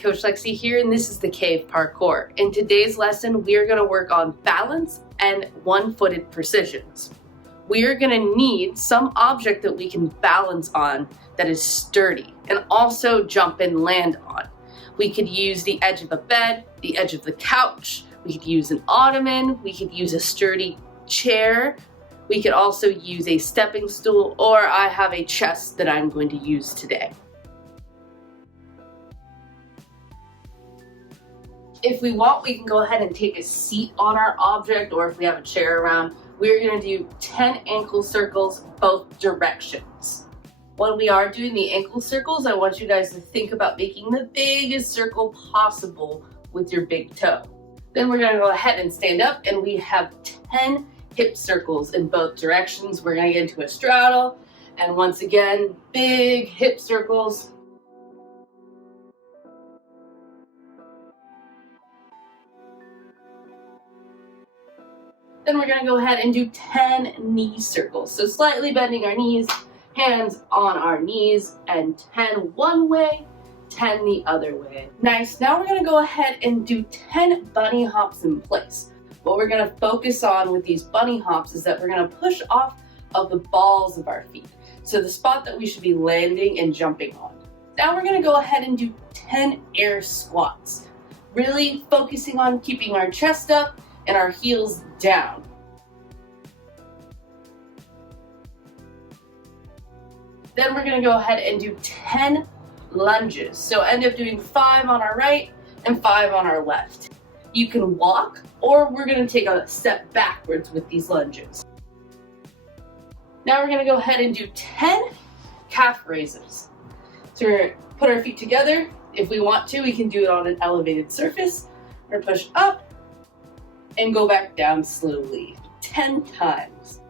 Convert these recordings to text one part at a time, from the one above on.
Coach Lexi here, and this is the Cave Parkour. In today's lesson, we are going to work on balance and one-footed precisions. We are going to need some object that we can balance on that is sturdy and also jump and land on. We could use the edge of a bed, the edge of the couch, we could use an ottoman, we could use a sturdy chair, we could also use a stepping stool, or I have a chest that I'm going to use today. If we want, we can go ahead and take a seat on our object, or if we have a chair around, we're going to do 10 ankle circles both directions. When we are doing the ankle circles, I want you guys to think about making the biggest circle possible with your big toe. Then we're going to go ahead and stand up, and we have 10 hip circles in both directions. We're going to get into a straddle, and once again, big hip circles. Then we're going to go ahead and do 10 knee circles. So slightly bending our knees, hands on our knees, and 10 one way, 10 the other way. Nice. Now we're going to go ahead and do 10 bunny hops in place. What we're going to focus on with these bunny hops is that we're going to push off of the balls of our feet. So the spot that we should be landing and jumping on. Now we're going to go ahead and do 10 air squats. Really focusing on keeping our chest up and our heels down. Then we're going to go ahead and do 10 lunges. So end up doing 5 on our right and 5 on our left. You can walk, or we're going to take a step backwards with these lunges. Now we're going to go ahead and do 10 calf raises. So we're going to put our feet together. If we want to, we can do it on an elevated surface. We're going to push up and go back down slowly, 10 times.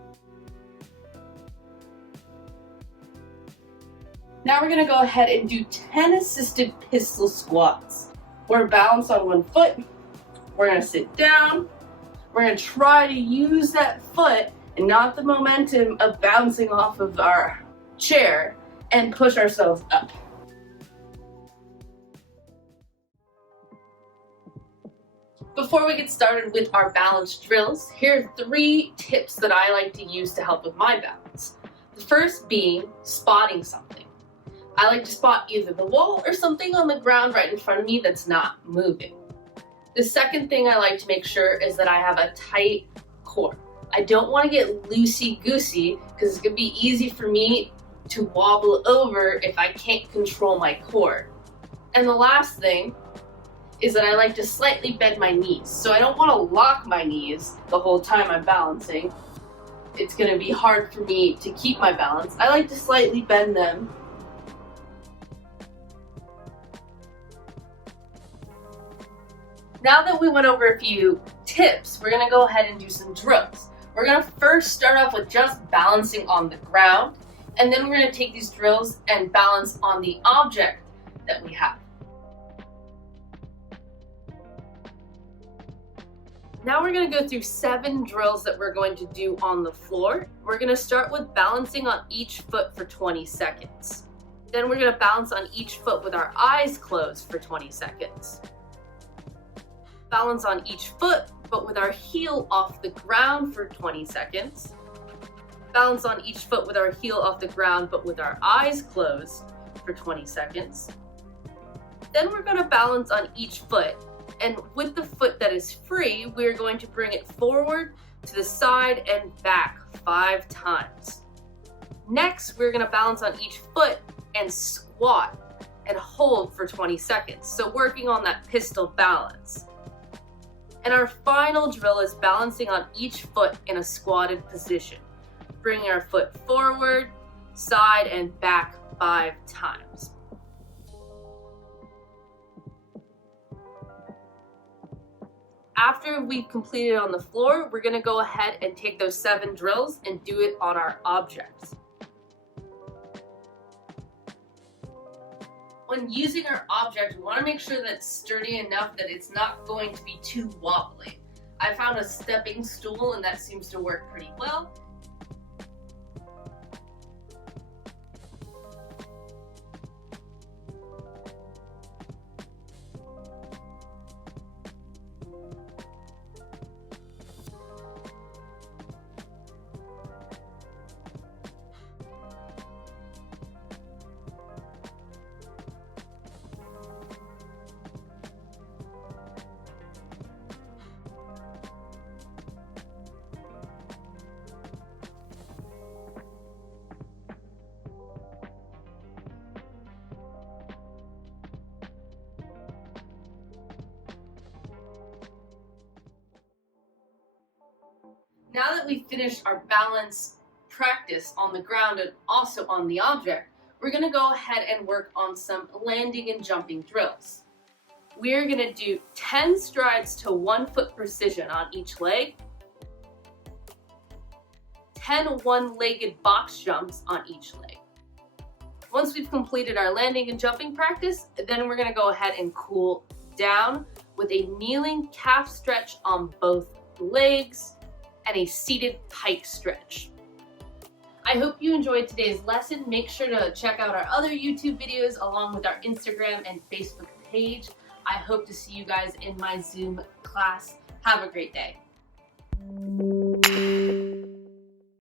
Now we're going to go ahead and do 10 assisted pistol squats. We're balanced on one foot. We're going to sit down. We're going to try to use that foot and not the momentum of bouncing off of our chair and push ourselves up. Before we get started with our balance drills, here are 3 tips that I like to use to help with my balance. The first being spotting something. I like to spot either the wall or something on the ground right in front of me that's not moving. The second thing I like to make sure is that I have a tight core. I don't want to get loosey-goosey because it's going to be easy for me to wobble over if I can't control my core. And the last thing is that I like to slightly bend my knees. So I don't want to lock my knees the whole time I'm balancing. It's going to be hard for me to keep my balance. I like to slightly bend them. Now that we went over a few tips, we're going to go ahead and do some drills. We're going to first start off with just balancing on the ground, and then we're going to take these drills and balance on the object that we have. Now we're going to go through 7 drills that we're going to do on the floor. We're going to start with balancing on each foot for 20 seconds. Then we're going to balance on each foot with our eyes closed for 20 seconds. Balance on each foot, but with our heel off the ground for 20 seconds. Balance on each foot with our heel off the ground, but with our eyes closed for 20 seconds. Then we're going to balance on each foot, and with the foot that is free, we're going to bring it forward, to the side, and back 5 times. Next, we're going to balance on each foot and squat and hold for 20 seconds. So working on that pistol balance. And our final drill is balancing on each foot in a squatted position. Bringing our foot forward, side, and back 5 times. After we've completed on the floor, we're going to go ahead and take those 7 drills and do it on our objects. When using our object, we want to make sure that it's sturdy enough that it's not going to be too wobbly. I found a stepping stool and that seems to work pretty well. Now that we've finished our balance practice on the ground and also on the object, we're going to go ahead and work on some landing and jumping drills. We're going to do 10 strides to 1 foot precision on each leg, 10 one-legged box jumps on each leg. Once we've completed our landing and jumping practice, then we're going to go ahead and cool down with a kneeling calf stretch on both legs and a seated pike stretch. I hope you enjoyed today's lesson. Make sure to check out our other YouTube videos along with our Instagram and Facebook page. I hope to see you guys in my Zoom class. Have a great day.